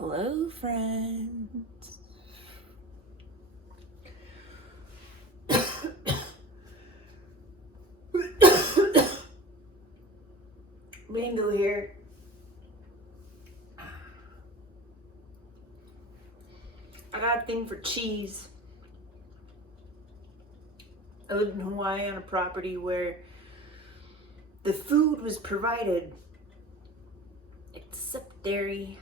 Hello, friends. Mango here. I got a thing for cheese. I lived in Hawaii on a property where the food was provided except dairy.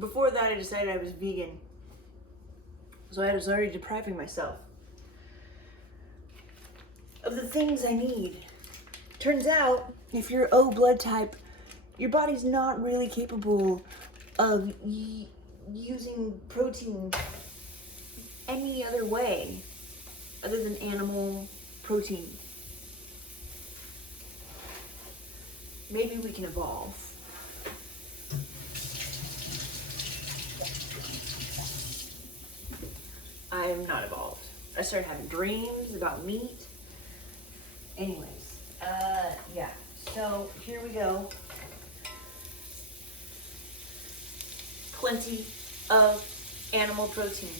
Before that, I decided I was vegan. So I was already depriving myself of the things I need. Turns out, if you're O blood type, your body's not really capable of using protein any other way other than animal protein. Maybe we can evolve. I'm not evolved. I started having dreams about meat. Anyways, yeah. So here we go. Plenty of animal protein.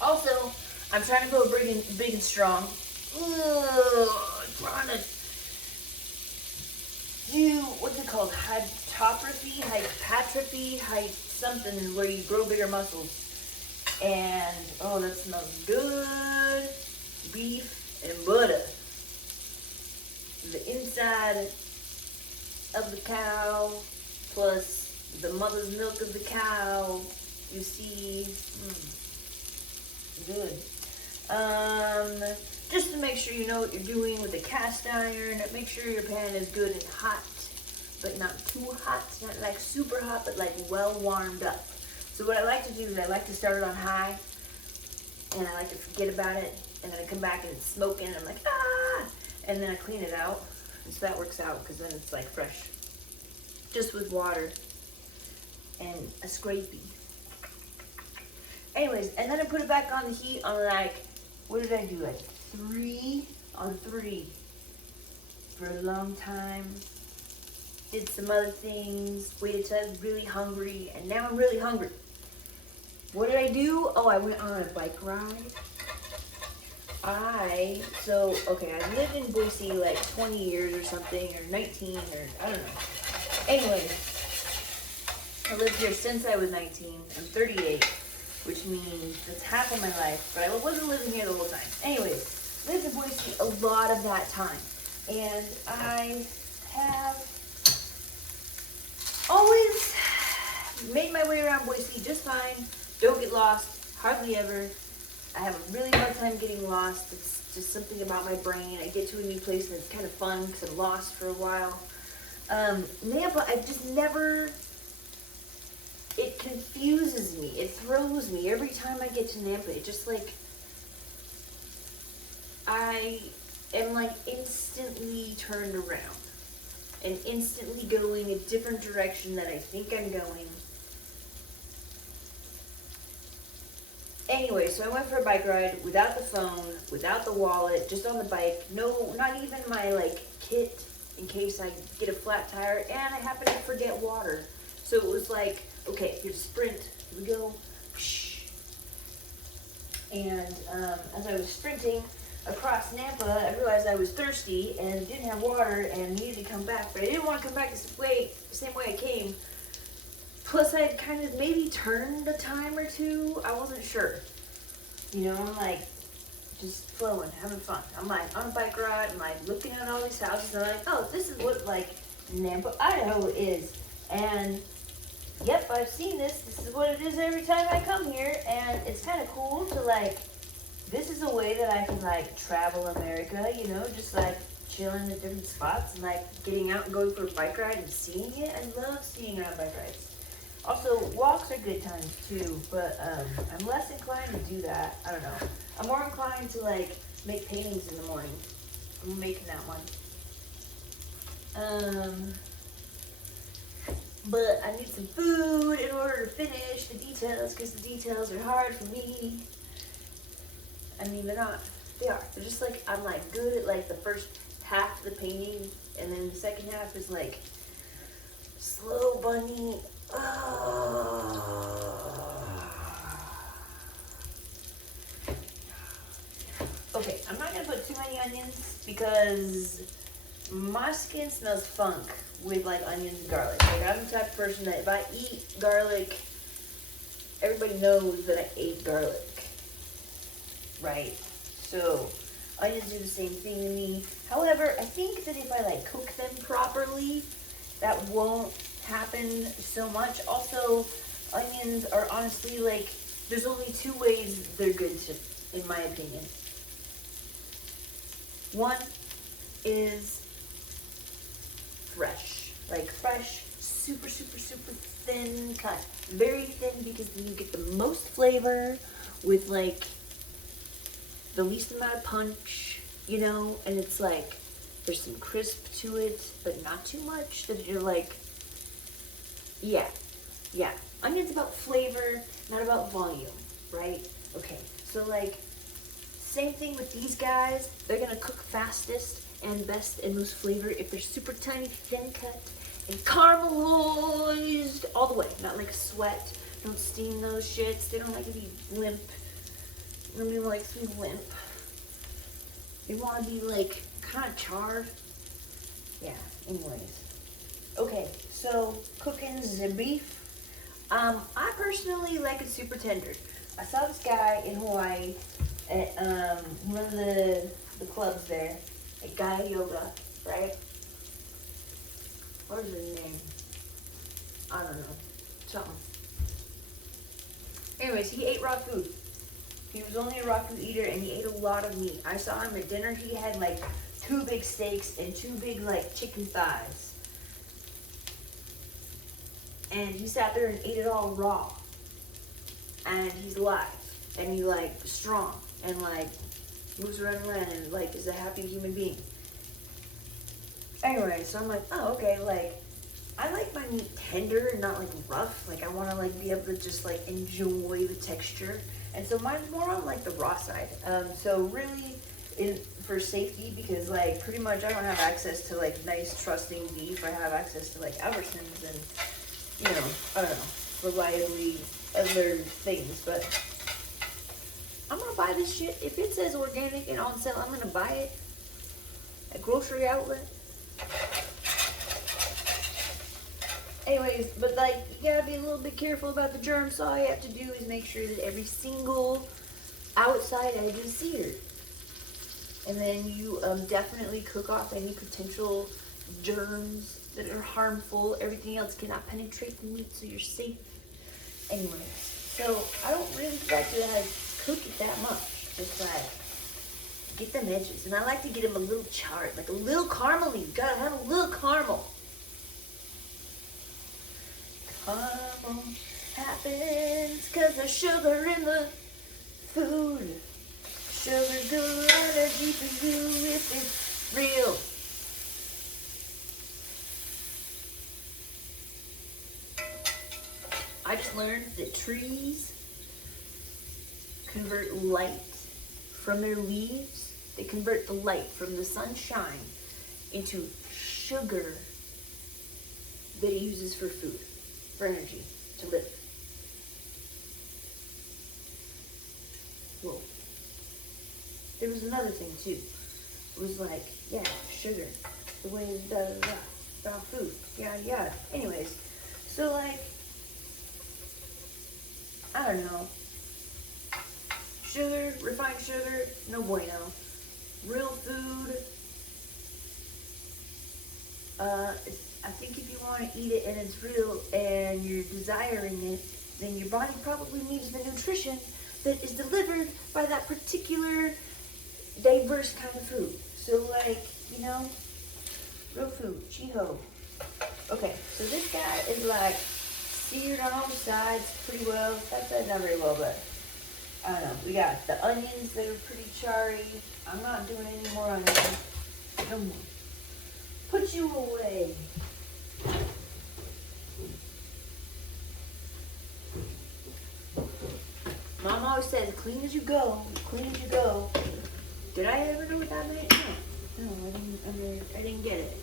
Also, I'm trying to go big and strong. I'm trying to do, what's it called? Hypertrophy, something where you grow bigger muscles. And, oh, that smells good. Beef and butter. The inside of the cow plus the mother's milk of the cow. You see, good. Just to make sure you know what you're doing with the cast iron, make sure your pan is good and hot, but not too hot, not like super hot, but like well warmed up. So what I like to do is I like to start it on high, and I like to forget about it, and then I come back and it's smoking, and I'm like, ah! And then I clean it out, and so that works out, because then it's like fresh, just with water and a scrapey. Anyways, and then I put it back on the heat on like, what did I do, like 3 on 3 for a long time. Did some other things, waited till I was really hungry, and now I'm really hungry. What did I do? Oh, I went on a bike ride. I lived in Boise like 20 years or something, or 19, or I don't know. Anyways, I lived here since I was 19. I'm 38, which means that's half of my life, but I wasn't living here the whole time. Anyways, lived in Boise a lot of that time, and I have always made my way around Boise just fine. Don't get lost, hardly ever. I have a really hard time getting lost. It's just something about my brain. I get to a new place and it's kind of fun because I'm lost for a while. Nampa, I just never, it confuses me. It throws me every time I get to Nampa. It just like, I am like instantly turned around and instantly going a different direction that I think I'm going. Anyway, so I went for a bike ride without the phone, without the wallet, just on the bike. No, not even my like kit in case I get a flat tire, and I happen to forget water. So it was like, okay, here's a sprint, here we go. And as I was sprinting across Nampa, I realized I was thirsty and didn't have water and needed to come back, but I didn't want to come back the same way I came. Plus, I had kind of maybe turned a time or two. I wasn't sure. You know, I'm like, just flowing, having fun. I'm like on a bike ride, I'm like looking at all these houses, and I'm like, oh, this is what like Nampa, Idaho is. And yep, I've seen this. This is what it is every time I come here, and it's kind of cool to like, this is a way that I can like travel America, you know, just like chilling at different spots and like getting out and going for a bike ride and seeing it. I love seeing it on bike rides. Also, walks are good times too, but I'm less inclined to do that. I don't know. I'm more inclined to like make paintings in the morning. I'm making that one. But I need some food in order to finish the details, because the details are hard for me. I mean, they're not They are. They're just like, I'm like good at like the first half of the painting, and then the second half is like slow bunny. Okay, I'm not gonna put too many onions because my skin smells funk with like onions and garlic. Like I'm the type of person that if I eat garlic, everybody knows that I ate garlic, right? So onions do the same thing to me. However, I think that if I like cook them properly, that won't happen so much. Also, onions are honestly like, there's only two ways they're good to, in my opinion. One is fresh, like fresh, super, super, super thin cut. Very thin because then you get the most flavor with like the least amount of punch, you know, and it's like, there's some crisp to it, but not too much that you're like, yeah. Onion's about flavor, not about volume, right? Okay, so like, same thing with these guys. They're gonna cook fastest and best and most flavor if they're super tiny, thin cut, and caramelized all the way. Not like sweat. Don't steam those shits. They don't like to be limp. Nobody likes to be limp. They want to be like kind of charred. Yeah. Anyways. Okay. So cooking the beef. I personally like it super tender. I saw this guy in Hawaii at one of the clubs there at Gaia Yoga, right? What is his name? I don't know. Something. Anyways, he ate raw food. He was only a raw food eater and he ate a lot of meat. I saw him at dinner. He had like 2 big steaks and 2 big like chicken thighs. And he sat there and ate it all raw. And he's alive. And he like strong. And like moves around the land and like is a happy human being. Anyway, so I'm like, oh, okay, like, I like my meat tender and not like rough. Like I want to like be able to just like enjoy the texture. And so mine's more on like the raw side. So really for safety, because like pretty much I don't have access to like nice trusting beef. I have access to like Albertsons and, you know, I don't know, variety other things. But I'm gonna buy this shit. If it says organic and on sale, I'm gonna buy it at grocery outlet. Anyways, but like, you gotta be a little bit careful about the germs. So all you have to do is make sure that every single outside edge is seared. And then you definitely cook off any potential germs that are harmful. Everything else cannot penetrate the meat, so you're safe. Anyway, so I don't really like to like cook it that much. Just like get them edges, and I like to get them a little charred, like a little caramely. You gotta have a little caramel. Caramel happens 'cause there's sugar in the food. Sugar's good energy for you if it's real. I just learned that trees convert light from their leaves. They convert the light from the sunshine into sugar that it uses for food, for energy, to live. Whoa. There was another thing too. It was like, yeah, sugar. The way it does about food. Yada yada. Anyways, so like, I don't know. Sugar, refined sugar, no bueno. Real food, I think if you want to eat it and it's real and you're desiring it, then your body probably needs the nutrition that is delivered by that particular diverse kind of food. So like, you know, real food, chiho. Okay, so this guy is like seared on all the sides pretty well. That side not very well, but I don't know. We got the onions that are pretty charry. I'm not doing any more onions. No more. Put you away. Mom always says, clean as you go, clean as you go. Did I ever know what that meant? No, I didn't get it.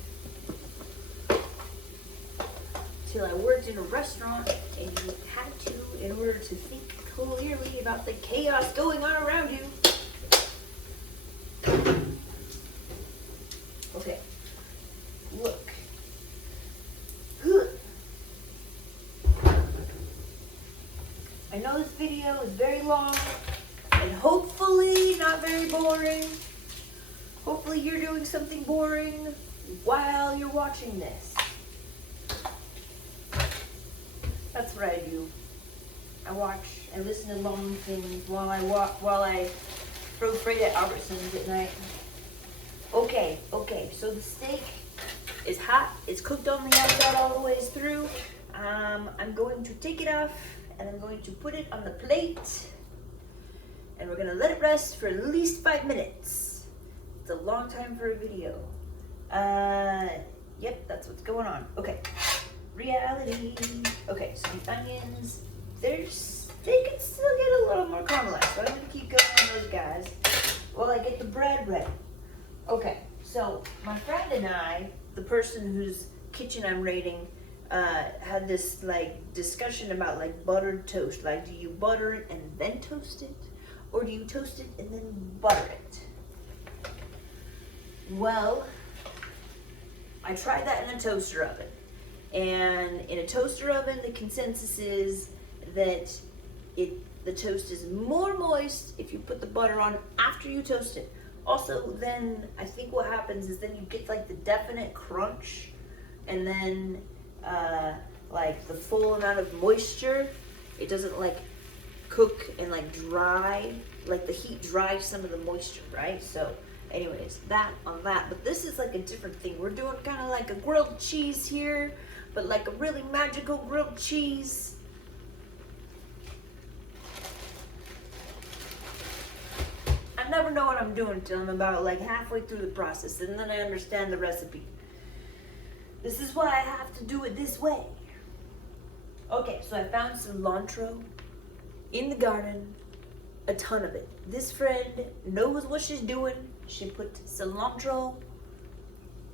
Till I worked in a restaurant and you had to in order to think clearly about the chaos going on around you. Okay. Look. I know this video is very long and hopefully not very boring. Hopefully you're doing something boring while you're watching this. That's what I do. I watch and listen to long things while I throw freight at Albertsons at night. Okay, so the steak is hot. It's cooked on the outside all the way through. I'm going to take it off and I'm going to put it on the plate. And we're gonna let it rest for at least 5 minutes. It's a long time for a video. Yep, that's what's going on. Okay, reality. Okay, so the onions, they can still get a little more caramelized, but I'm gonna keep going on those guys while I get the bread ready. Okay, so my friend and I, the person whose kitchen I'm raiding, had this like discussion about like buttered toast. Like, do you butter it and then toast it, or do you toast it and then butter it? Well, I tried that in a toaster oven, and in a toaster oven, the consensus is that the toast is more moist if you put the butter on after you toast it. Also, then I think what happens is then you get like the definite crunch, and then like the full amount of moisture. It doesn't like cook and like dry, like the heat dries some of the moisture, right? So anyways, that on that. But this is like a different thing. We're doing kind of like a grilled cheese here, but like a really magical grilled cheese. I never know what I'm doing till I'm about like halfway through the process, and then I understand the recipe. This is why I have to do it this way. Okay, so I found cilantro in the garden, a ton of it. This friend knows what she's doing. She put cilantro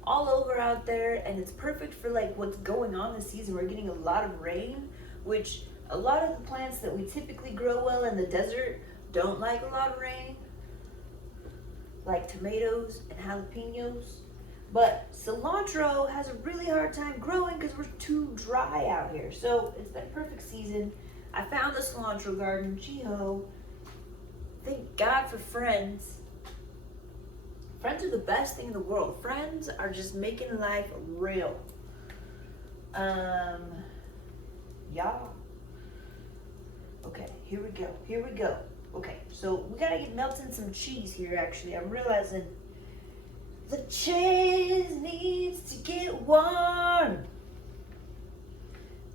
all over out there, and it's perfect for like what's going on this season. We're getting a lot of rain, which a lot of the plants that we typically grow well in the desert don't like a lot of rain, like tomatoes and jalapenos. But cilantro has a really hard time growing because we're too dry out here. So it's been perfect season. I found the cilantro garden, gee-ho. Thank God for friends. Friends are the best thing in the world. Friends are just making life real. Yeah. Okay, here we go. Okay, so we gotta get melting some cheese here actually. I'm realizing the cheese needs to get warm.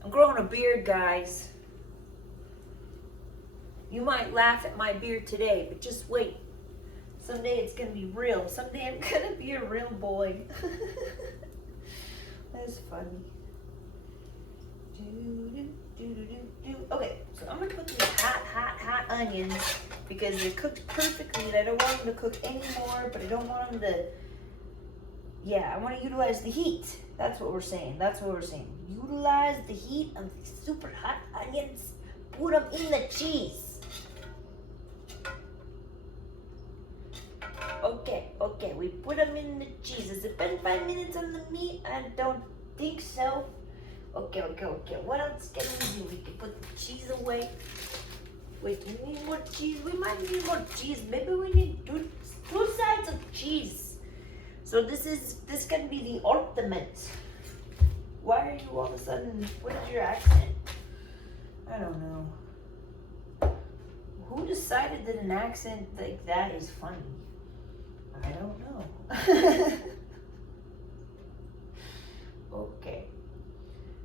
I'm growing a beard, guys. You might laugh at my beard today, but just wait. Someday it's gonna be real. Someday I'm gonna be a real boy. That's funny. Okay, so I'm gonna put these hot onions because they're cooked perfectly and I don't want them to cook anymore, but I don't want them to, I want to utilize the heat. That's what we're saying. Utilize the heat of these super hot onions. Put them in the cheese. Okay, we put them in the cheese. Has it been 5 minutes on the meat? I don't think so. Okay. What else can we do? We can put the cheese away. Wait, do we need more cheese? We might need more cheese. Maybe we need two sides of cheese. So this can be the ultimate. Why are you all of a sudden, what is your accent? I don't know. Who decided that an accent like that is funny? I don't know. Okay.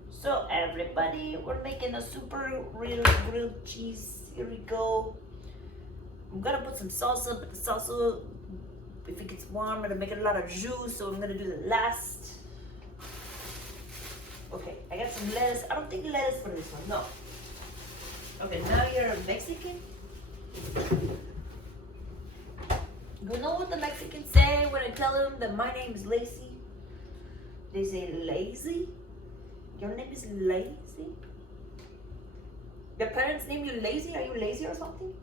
So everybody, we're making a super real grilled cheese. Here we go. I'm gonna put some salsa, but the salsa, if it gets warm, it'll make it a lot of juice, so I'm gonna do the last. Okay, I got some lettuce. I don't think lettuce for this one, no. Okay, now you're a Mexican. You know what the Mexicans say when I tell them that my name is Lacey? They say, lazy? Your name is Lazy? Your parents name you Lazy? Are you lazy or something?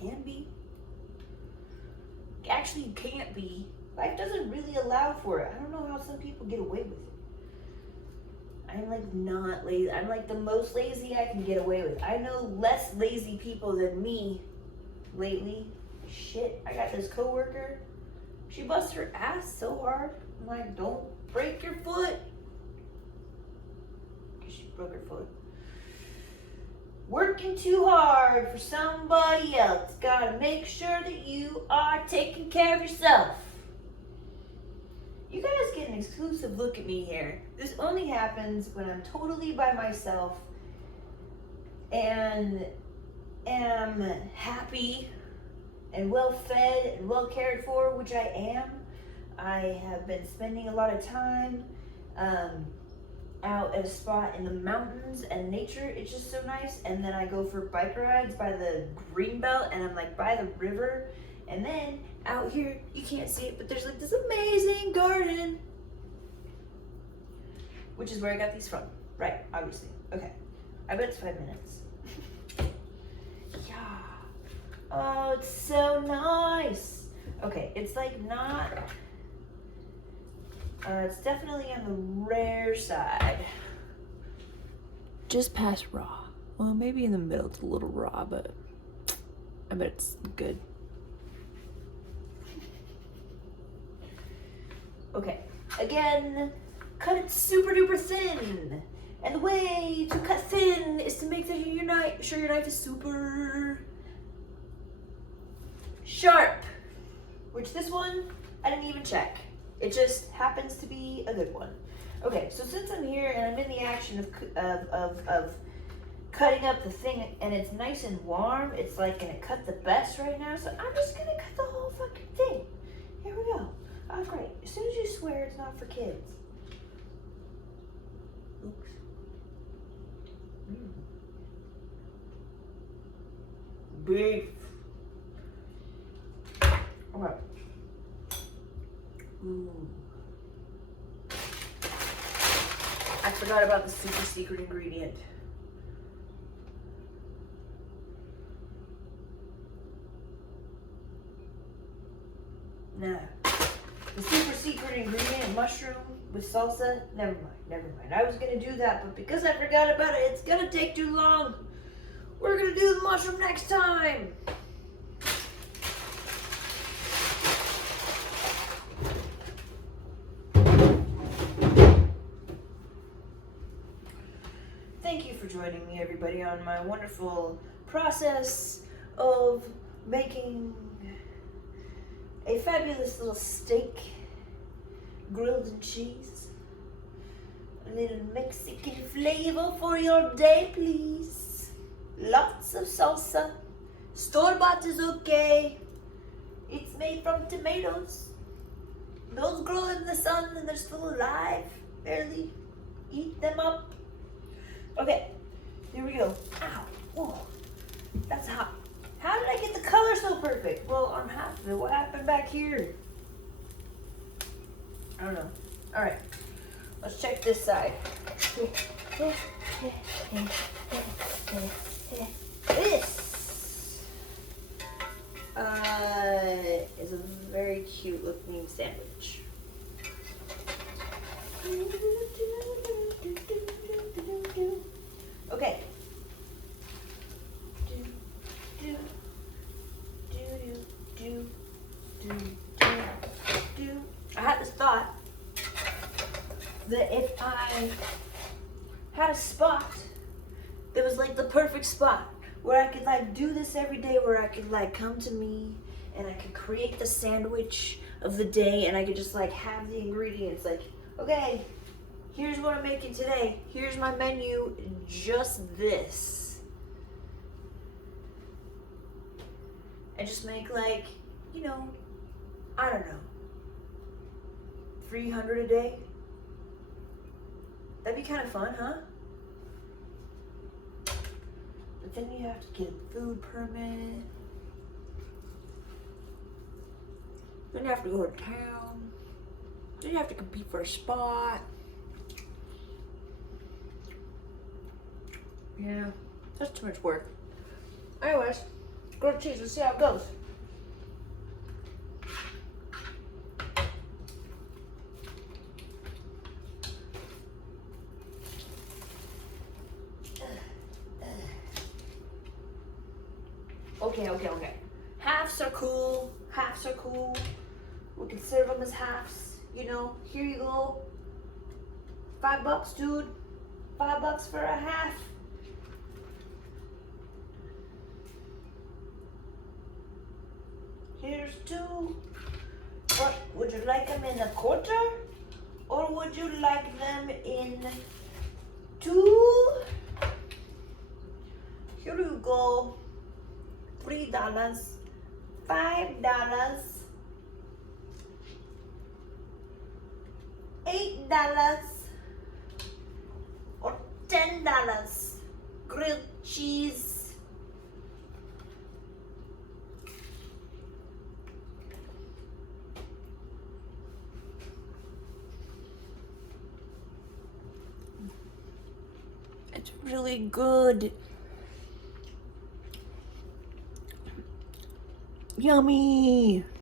Can be. Actually, you can't be. Life doesn't really allow for it. I don't know how some people get away with it. I'm like not lazy. I'm like the most lazy I can get away with. I know less lazy people than me lately. Shit, I got this coworker. She busts her ass so hard. I'm like, don't break your foot. Because she broke her foot. Working too hard for somebody else. Gotta make sure that you are taking care of yourself. You guys get an exclusive look at me here. This only happens when I'm totally by myself and am happy and well fed and well cared for, which I am. I have been spending a lot of time out at a spot in the mountains and nature. It's just so nice. And then I go for bike rides by the green belt, and I'm like by the river. And then out here, you can't see it, but there's like this amazing garden, which is where I got these from. Right, obviously. Okay, I bet it's 5 minutes. Yeah. Oh, it's so nice. Okay, it's like not, it's definitely on the rare side. Just past raw. Well, maybe in the middle it's a little raw, but I bet it's good. Okay, again, cut it super duper thin. And the way to cut thin is to make sure your knife is super sharp. Which this one, I didn't even check. It just happens to be a good one. Okay, so since I'm here and I'm in the action of cutting up the thing and it's nice and warm, it's like gonna cut the best right now, so I'm just gonna cut the whole fucking thing. Here we go. Oh, great. As soon as you swear it's not for kids. Oops. Beef. Okay. I forgot about the super secret ingredient. Nah. The super secret ingredient, mushroom with salsa, never mind. I was gonna do that, but because I forgot about it, it's gonna take too long. We're gonna do the mushroom next time. Thank you for joining me, everybody, on my wonderful process of making a fabulous little steak grilled in cheese. A little Mexican flavor for your day, please. Lots of salsa. Store-bought is okay. It's made from tomatoes. Those grow in the sun and they're still alive. Barely eat them up. Okay, here we go. Ow, whoa, that's hot. How did I get the color so perfect? Well, on half of it. What happened back here? I don't know. All right, let's check this side. This is a very cute looking sandwich. Okay. I had this thought that if I had a spot that was like the perfect spot where I could like do this every day, where I could like come to me and I could create the sandwich of the day and I could just like have the ingredients like, okay, here's what I'm making today. Here's my menu, just this. And just make like, you know, I don't know, 300 a day. That'd be kind of fun, huh? But then you have to get a food permit. Then you have to go to town. Then you have to compete for a spot. Yeah, that's too much work. Anyways, grilled cheese, let's see how it goes. Okay. Halves are cool. Halves are cool. We can serve them as halves. You know, here you go. $5, dude. $5 for a half. Here's two. What, would you like them in a quarter? Or would you like them in two? Here you go. $3, $5, $8, or $10. Grilled cheese. It's really good. Yummy.